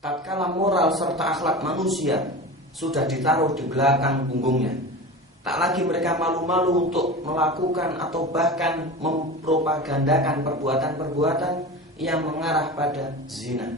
tatkala moral serta akhlak manusia sudah ditaruh di belakang punggungnya, tak lagi mereka malu-malu untuk melakukan atau bahkan mempropagandakan perbuatan-perbuatan yang mengarah pada zina,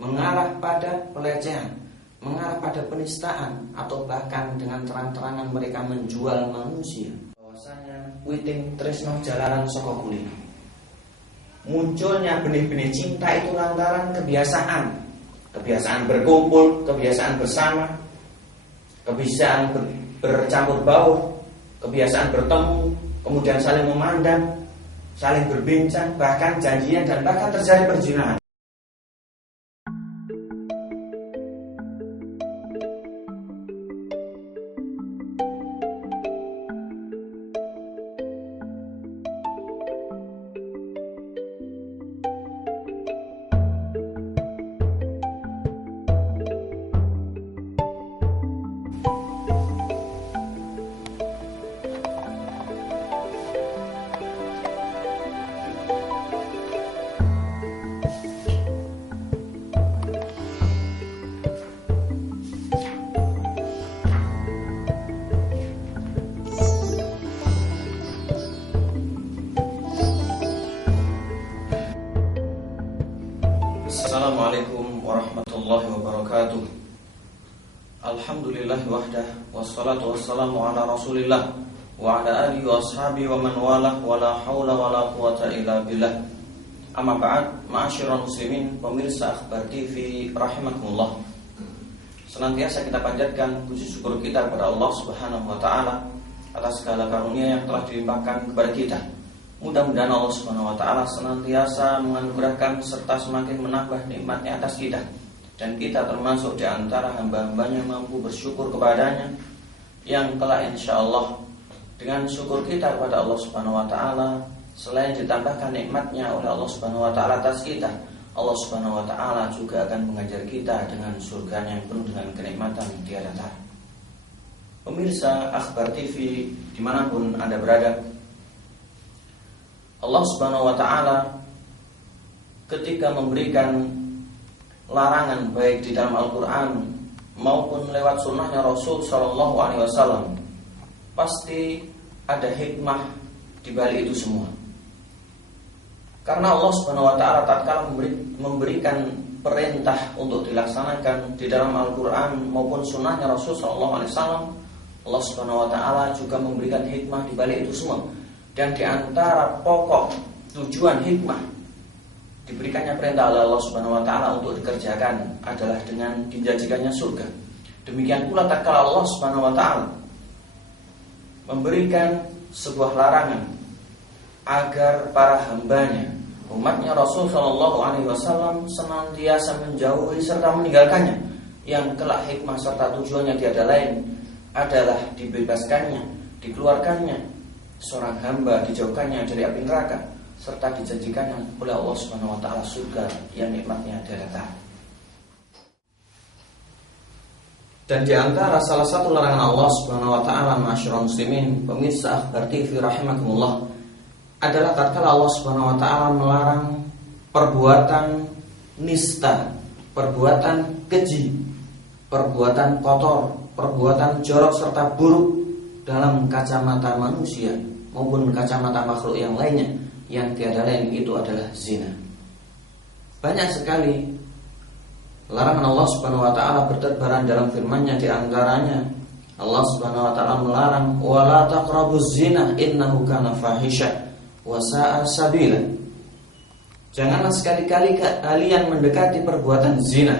mengarah pada pelecehan, mengarah pada penistaan, atau bahkan dengan terang-terangan mereka menjual manusia. Bahwasanya witing tresno jalanan saka kuli. Munculnya benih-benih cinta itu lantaran kebiasaan berkumpul, kebiasaan bersama, kebiasaan bercampur baur, kebiasaan bertemu, kemudian saling memandang, saling berbincang, bahkan janjian, dan bahkan terjadi perzinahan. Assalamualaikum warahmatullahi wabarakatuh. Alhamdulillah wahdah, wassalatu wassalamu ala rasulillah wa ala alihi wa ashabihi wa man walah, wa la hawla wa la quwata illa billah. Amma ba'd, ma'asyiral muslimin, pemirsa Akhbar TV rahimakumullah. Senantiasa kita panjatkan puji syukur kita kepada Allah Subhanahu wa taala atas segala karunia yang telah dilimpahkan kepada kita. Mudah-mudahan Allah Subhanahu wa taala senantiasa menganugerahkan serta semakin menambah nikmatnya atas kita, dan kita termasuk di antara hamba-hambanya mampu bersyukur kepadanya, yang telah insyaallah dengan syukur kita kepada Allah Subhanahu wa taala, selain ditambahkan nikmatnya oleh Allah Subhanahu wa taala atas kita, Allah Subhanahu wa taala juga akan mengajar kita dengan surganya yang penuh dengan kenikmatan tiada tara. Pemirsa Akhbar TV dimanapun Anda berada, Allah Subhanahu wa taala ketika memberikan larangan baik di dalam Al-Qur'an maupun lewat sunnahnya Rasul sallallahu alaihi wasallam, pasti ada hikmah di balik itu semua. Karena Allah Subhanahu wa taala tatkala memberikan perintah untuk dilaksanakan di dalam Al-Qur'an maupun sunnahnya Rasul sallallahu alaihi wasallam, Allah Subhanahu wa taala juga memberikan hikmah di balik itu semua. Dan di antara pokok tujuan hikmah diberikannya perintah oleh Allah Subhanahu wa taala untuk dikerjakan adalah dengan dijanjikannya surga. Demikian pula tatkala Allah Subhanahu wa taala memberikan sebuah larangan agar para hambanya, umatnya Rasul sallallahu alaihi wasallam senantiasa menjauhi serta meninggalkannya, yang kelak hikmah serta tujuannya tiada lain adalah dibebaskannya, dikeluarkannya seorang hamba, dijauhkannya dari api neraka, serta dijanjikannya oleh Allah Subhanahu wa taala surga yang nikmatnya tiada tara. Dan di antara salah satu larangan Allah Subhanahu wa taala, ma'asyiral muslimin, pemirsa Akhbar TV rahimakumullah, adalah tatkala Allah Subhanahu wa taala melarang perbuatan nista, perbuatan keji, perbuatan kotor, perbuatan jorok serta buruk dalam kacamata manusia maupun kacamata makhluk yang lainnya, yang tiada lain itu adalah zina. Banyak sekali larangan Allah Subhanahu wa taala bertebaran dalam firman-Nya, di antaranya Allah Subhanahu wa taala melarang wala taqrabuz zina innahu kana fahisha wa sa'a sabila. Janganlah sekali-kali kalian mendekati perbuatan zina,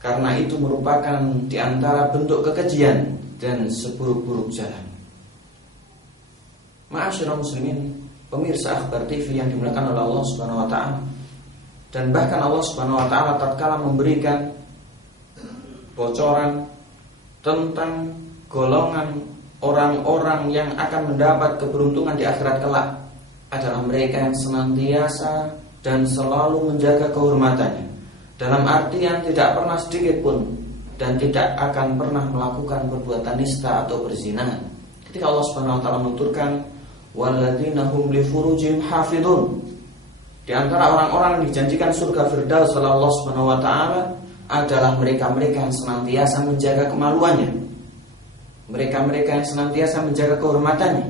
karena itu merupakan di antara bentuk kekejian dan seburuk-buruk jalan. Ma'asyiral muslimin, pemirsa Akhbar TV yang dimuliakan oleh Allah Subhanahu wa taala, dan bahkan Allah Subhanahu wa taala tatkala memberikan bocoran tentang golongan orang-orang yang akan mendapat keberuntungan di akhirat kelak adalah mereka yang senantiasa dan selalu menjaga kehormatannya, dalam artian tidak pernah sedikit pun dan tidak akan pernah melakukan perbuatan nista atau perzinahan. Ketika Allah Subhanahu wa taala menuturkan walladzina hum li furujihim hafidun, Di antara orang-orang yang dijanjikan surga Firdaus oleh Allah Subhanahu wa taala adalah mereka-mereka yang senantiasa menjaga kemaluannya, mereka-mereka yang senantiasa menjaga kehormatannya,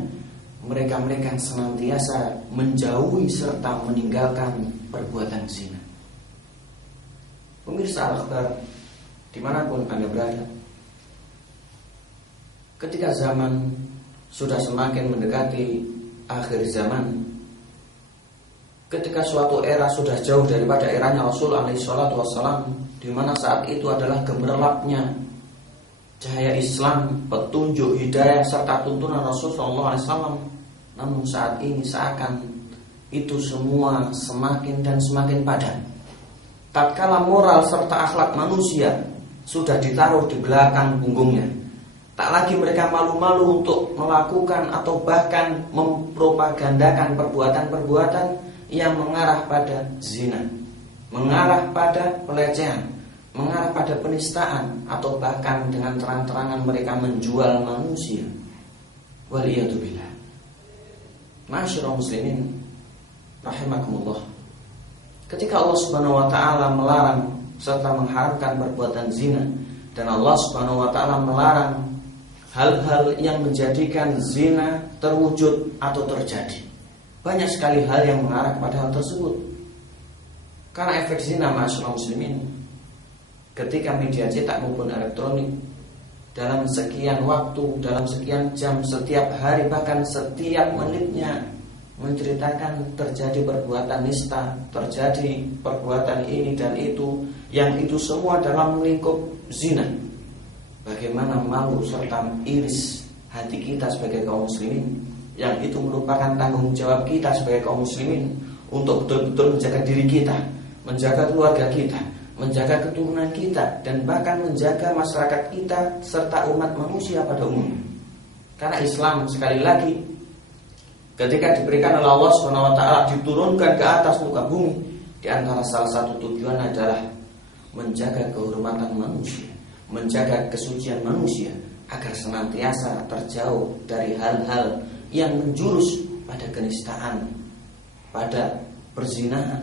mereka-mereka yang senantiasa menjauhi serta meninggalkan perbuatan zina. Pemirsa Al-Akhbar, dimanapun Anda berada, ketika zaman sudah semakin mendekati akhir zaman, ketika suatu era sudah jauh daripada eranya Rasul alaihi salatu wassalam, di mana saat itu adalah gemerlapnya cahaya Islam, petunjuk, hidayah serta tuntunan Rasul sallallahu alaihi wasallam. Namun saat ini seakan itu semua semakin dan semakin padam. Tatkala moral serta akhlak manusia sudah ditaruh di belakang punggungnya, tak lagi mereka malu-malu untuk melakukan atau bahkan mempropagandakan perbuatan-perbuatan yang mengarah pada zina, mengarah pada pelecehan, mengarah pada penistaan, atau bahkan dengan terang-terangan mereka menjual manusia. Waliyatubillah. Ma'asyiral muslimin rahimakumullah. Ketika Allah Subhanahu wa taala melarang serta mengharamkan perbuatan zina, dan Allah Subhanahu wa taala melarang hal-hal yang menjadikan zina terwujud atau terjadi, banyak sekali hal yang mengarah kepada hal tersebut. Karena efek zina, ma'asyiral muslimin, ketika media cetak maupun elektronik dalam sekian waktu, dalam sekian jam, setiap hari, bahkan setiap menitnya menceritakan terjadi perbuatan nista, terjadi perbuatan ini dan itu, yang itu semua dalam lingkup zina. Bagaimana malu serta iris hati kita sebagai kaum muslimin, yang itu merupakan tanggung jawab kita sebagai kaum muslimin untuk betul-betul menjaga diri kita, menjaga keluarga kita, menjaga keturunan kita, dan bahkan menjaga masyarakat kita serta umat manusia pada umumnya. Karena Islam, sekali lagi, ketika diberikan oleh Allah Subhanahu wa taala, diturunkan ke atas muka bumi, di antara salah satu tujuan adalah menjaga kehormatan manusia, menjaga kesucian manusia, agar senantiasa terjauh dari hal-hal yang menjurus pada kenistaan, pada perzinahan,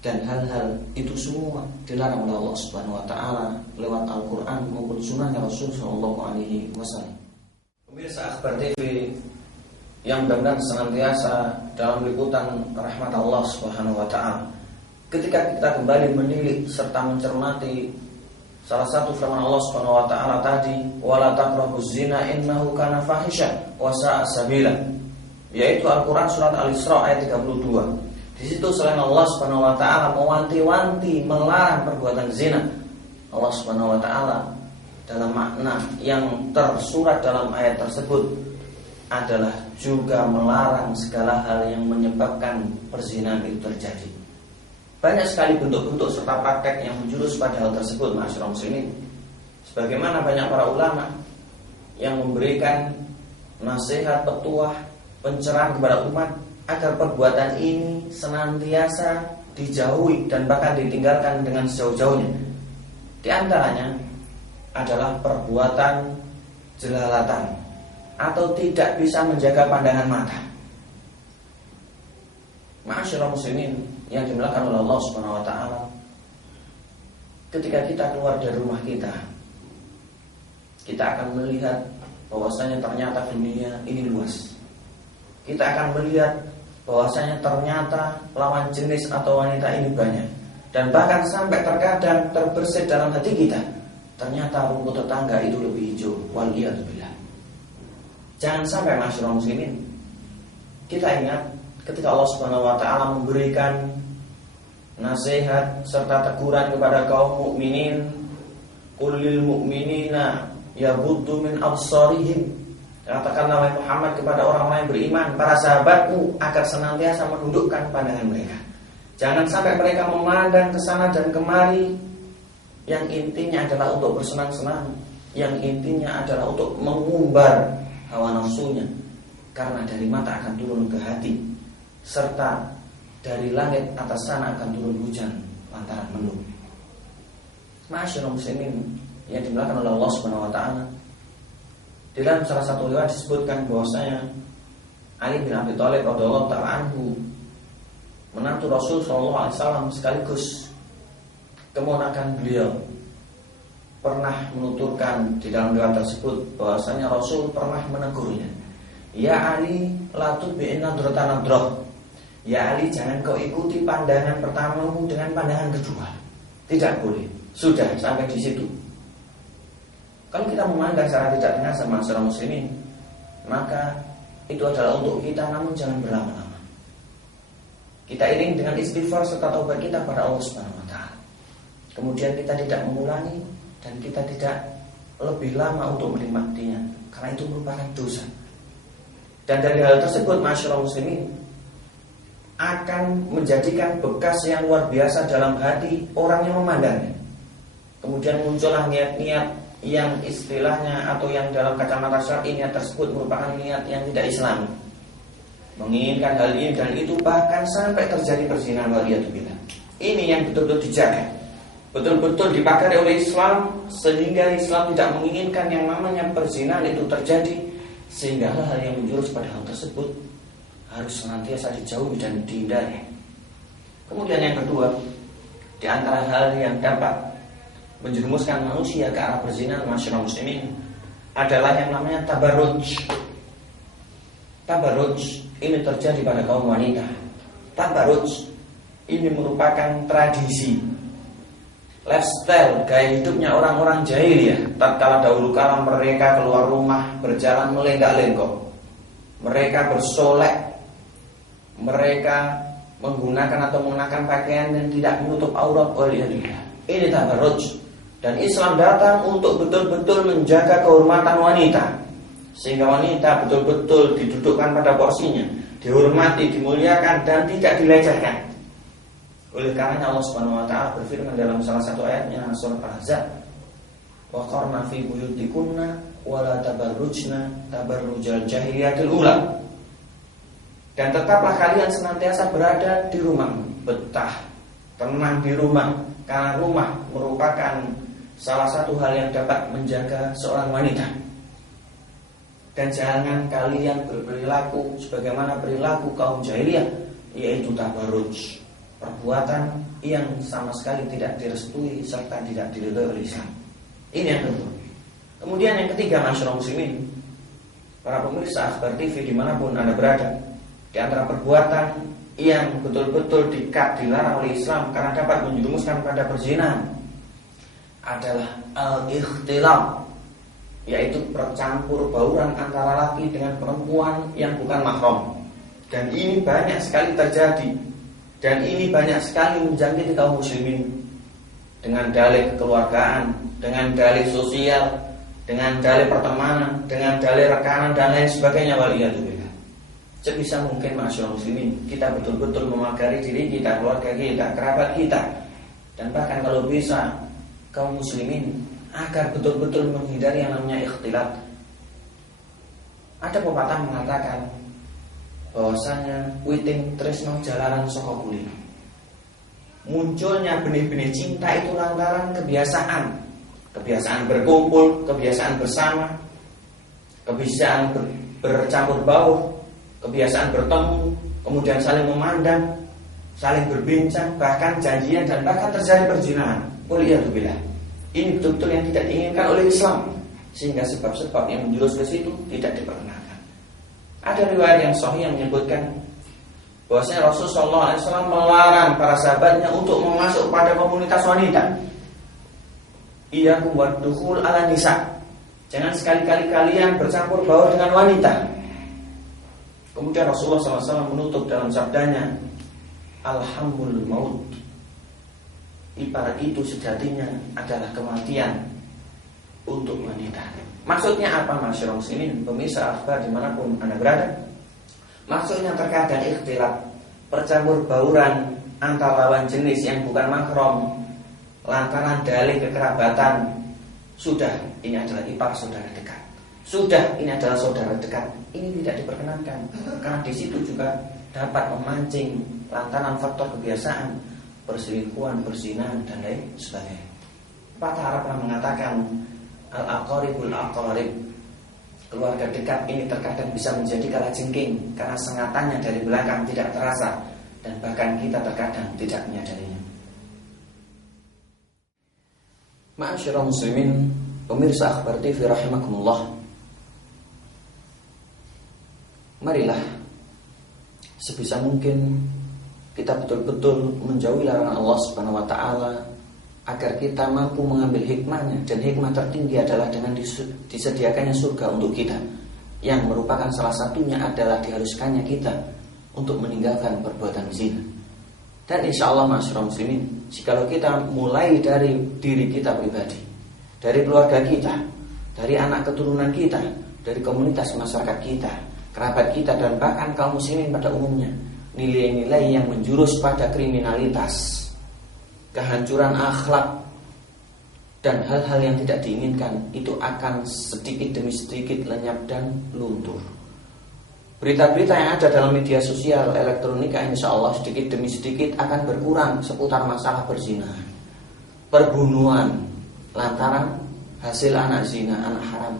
dan hal-hal itu semua dilarang oleh Allah Subhanahu wa taala lewat Al-Qur'an maupun sunnahnya Rasul sallallahu alaihi wasallam. Pemirsa Akhbar TV yang benar-benar senantiasa dalam liputan rahmat Allah Subhanahu wa taala, ketika kita kembali menilik serta mencermati salah satu firman Allah Subhanahu wa taala tadi, wala taqrabuz zina innahu kana fahisha wa sa'a sabila, yaitu Al-Qur'an surat Al-Isra ayat 32. Di situ selain Allah Subhanahu wa taala mewanti-wanti melarang perbuatan zina, Allah Subhanahu wa taala dalam makna yang tersurat dalam ayat tersebut adalah juga melarang segala hal yang menyebabkan perzinahan itu terjadi. Banyak sekali bentuk-bentuk serta praktek yang menjurus pada hal tersebut, ma'asyiral muslimin. Sebagaimana banyak para ulama yang memberikan nasihat, petuah, pencerahan kepada umat agar perbuatan ini senantiasa dijauhi dan bahkan ditinggalkan dengan sejauh-jauhnya. Di antaranya adalah perbuatan jelalatan atau tidak bisa menjaga pandangan mata. Ma'asyiral muslimin yang dimuliakan oleh Allah Subhanahu wa taala, ketika kita keluar dari rumah kita akan melihat bahwasanya ternyata dunia ini luas. Kita akan melihat bahwasanya ternyata lawan jenis atau wanita ini banyak, dan bahkan sampai terkadang terbersit dalam hati kita, ternyata rumput tetangga itu lebih hijau. Waliyatubillah. Jangan sampai, ma'asyiral muslimin, kita ingat ketika Allah Subhanahu wa taala memberikan nasihat serta teguran kepada kaum mukminin, qul lil mu'minina yaghuddu min absarihim, katakanlah wahai Muhammad kepada orang-orang yang beriman, para sahabatmu, agar senantiasa menundukkan pandangan mereka. Jangan sampai mereka memandang ke sana dan kemari, yang intinya adalah untuk bersenang-senang, yang intinya adalah untuk mengumbar hawa nafsunya, karena dari mata akan turun ke hati, serta dari langit atas sana akan turun hujan lantaran mendung. Ma'asyiral muslimin yang dimuliakan oleh Allah Subhanahu wa taala, di dalam salah satu riwayat disebutkan bahwasanya Ali bin Abi Thalib radhiyallahu taala anhu menantu Rasul SAW sekaligus keponakan beliau, pernah menuturkan di dalam doa tersebut bahwasanya Rasul pernah menegurnya, ya Ali, la tubi'in nadratan nadroh. Ya Ali, jangan kau ikuti pandangan pertamamu dengan pandangan kedua. Tidak boleh. Sudah sampai di situ. Kalau kita memandang secara tidak dengar sama masyarakat muslimin, maka itu adalah untuk kita, namun jangan berlama-lama. Kita iring dengan istighfar serta taubat kita pada Allah Subhanahu wa taala. Kemudian kita tidak mengulangi dan kita tidak lebih lama untuk menikmatinya, karena itu merupakan dosa. Dan dari hal tersebut masyarakat muslimin akan menjadikan bekas yang luar biasa dalam hati orang yang memandangnya. Kemudian muncullah niat-niat yang istilahnya atau yang dalam kacamata syar'i niat tersebut merupakan niat yang tidak Islami, menginginkan hal ini dan itu, bahkan sampai terjadi perzinahan waliyadzubillah. Ini yang betul-betul dijaga, betul-betul dipagari oleh Islam, sehingga Islam tidak menginginkan yang namanya perzinahan itu terjadi, sehingga hal yang menjurus pada hal tersebut harus senantiasa dijauhi dan dihindari. Kemudian yang kedua, di antara hal yang dapat menjerumuskan manusia ke arah perzinahan masyarakat muslimin adalah yang namanya tabarruj. Tabarruj ini terjadi pada kaum wanita. Tabarruj ini merupakan tradisi, lifestyle, gaya hidupnya orang-orang jahiliyah. Tatkala dahulu kala mereka keluar rumah berjalan melenggak-lenggok, mereka bersolek, mereka menggunakan atau mengenakan pakaian yang tidak menutup aurat. Ini tabarruj. Dan Islam datang untuk betul-betul menjaga kehormatan wanita, sehingga wanita betul-betul didudukkan pada porsinya, dihormati, dimuliakan, dan tidak dilecehkan. Oleh karena Allah Subhanahu wa taala berfirman dalam salah satu ayatnya, surah Al-Ahzab, wa qarna fi buyutikunna wa la tabarrujna tabarrujal jahiliyatil ula. Dan tetaplah kalian senantiasa berada di rumah, betah, tenang di rumah, karena rumah merupakan salah satu hal yang dapat menjaga seorang wanita. Dan jangan kalian berperilaku sebagaimana perilaku kaum jahiliyah, yaitu tabarruj, perbuatan yang sama sekali tidak direstui serta tidak diridhoi oleh Islam. Ini yang kedua. Kemudian yang ketiga, masyarakat muslimin, para pemirsa Akhbar TV dimanapun Anda berada, di antara perbuatan yang betul-betul dilarang oleh Islam karena dapat menjerumuskan pada perzinahan adalah al-ikhtilat, yaitu bercampur bauran antara laki dengan perempuan yang bukan mahram. Dan ini banyak sekali terjadi, dan ini banyak sekali menjangkiti kaum muslimin dengan dalih kekeluargaan, dengan dalih sosial, dengan dalih pertemanan, dengan dalih rekanan dan lain sebagainya. Waliyadzubillah. Sebisa mungkin masyarakat muslimin kita betul-betul memagari diri kita, keluarga kita, kerabat kita, dan bahkan kalau bisa kaum muslimin agar betul-betul menghindari yang namanya ikhtilat. Ada pepatah mengatakan bahwasanya witing tresno jalanan saka kuli. Munculnya benih-benih cinta itu lantaran kebiasaan berkumpul, kebiasaan bersama, kebiasaan bercampur baur, kebiasaan bertemu, kemudian saling memandang, saling berbincang, bahkan janjian, dan bahkan terjadi perzinahan. Waliyadzubillah. Ini betul-betul yang tidak diinginkan oleh Islam, sehingga sebab-sebab yang menjurus ke situ tidak diperkenankan. Ada riwayat yang sahih yang menyebutkan bahwasanya Rasulullah SAW melarang para sahabatnya untuk masuk pada komunitas wanita. Iyyakum waddukhul ala nisa. Jangan sekali-kali kalian bercampur baur dengan wanita. Kemudian Rasulullah SAW menutup dalam sabdanya, Alhamdulillah maut. Ibarat itu sejatinya adalah kematian untuk wanita. Maksudnya apa masyarakat muslimin, pemirsa Akhbar dimanapun Anda berada? Maksudnya terkadang ikhtilat, percampur bauran antara lawan jenis yang bukan mahram lantaran dalih kekerabatan. Sudah, ini adalah ipar saudara dekat. Sudah, ini adalah saudara dekat. Ini tidak diperkenankan, karena di situ juga dapat memancing lantaran faktor kebiasaan, perselingkuhan, perzinahan, dan lain sebagainya. Patah Arab pernah mengatakan al-aqaribul aqarib, keluarga dekat ini terkadang bisa menjadi kalajengking karena sengatannya dari belakang tidak terasa, dan bahkan kita terkadang tidak menyadarinya. Ma'asyiral muslimin, pemirsa Akhbar TV rahimakumullah. Marilah sebisa mungkin kita betul-betul menjauhi larangan Allah Subhanahu wa taala agar kita mampu mengambil hikmahnya, dan hikmah tertinggi adalah dengan disediakannya surga untuk kita, yang merupakan salah satunya adalah diharuskannya kita untuk meninggalkan perbuatan zina. Dan insya Allah ma'asyiral muslimin, jikalau kita mulai dari diri kita pribadi, dari keluarga kita, dari anak keturunan kita, dari komunitas masyarakat kita, kerabat kita, dan bahkan kaum muslimin pada umumnya, nilai-nilai yang menjurus pada kriminalitas, kehancuran akhlak, dan hal-hal yang tidak diinginkan itu akan sedikit demi sedikit lenyap dan luntur. Berita-berita yang ada dalam media sosial elektronika insya Allah sedikit demi sedikit akan berkurang seputar masalah perzinahan, perbunuhan lantaran hasil anak zina, anak haram,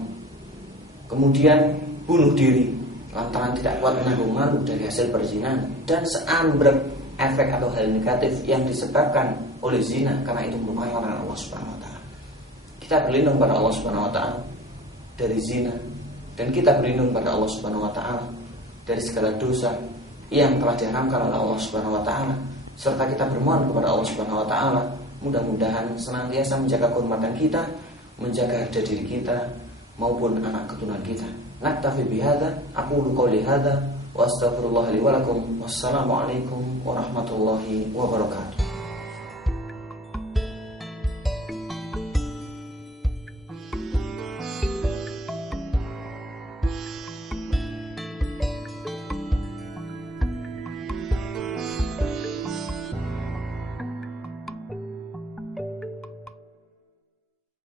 kemudian bunuh diri lantaran tidak kuat menanggung malu dari hasil perzinahan, dan seambrek efek atau hal negatif yang disebabkan oleh zina, karena itu merupakan larangan Allah Subhanahu wa taala. Kita berlindung pada Allah Subhanahu wa taala dari zina, dan kita berlindung pada Allah Subhanahu wa taala dari segala dosa yang telah diharamkan oleh Allah Subhanahu wa taala, serta kita bermohon kepada Allah Subhanahu wa taala mudah-mudahan senantiasa menjaga kehormatan kita, menjaga harga diri kita maupun anak keturunan kita. Naktafi bihadza, aqulu qouli hadza wa astaghfirullah li wa lakum. Wassalamu alaikum warahmatullahi wabarakatuh.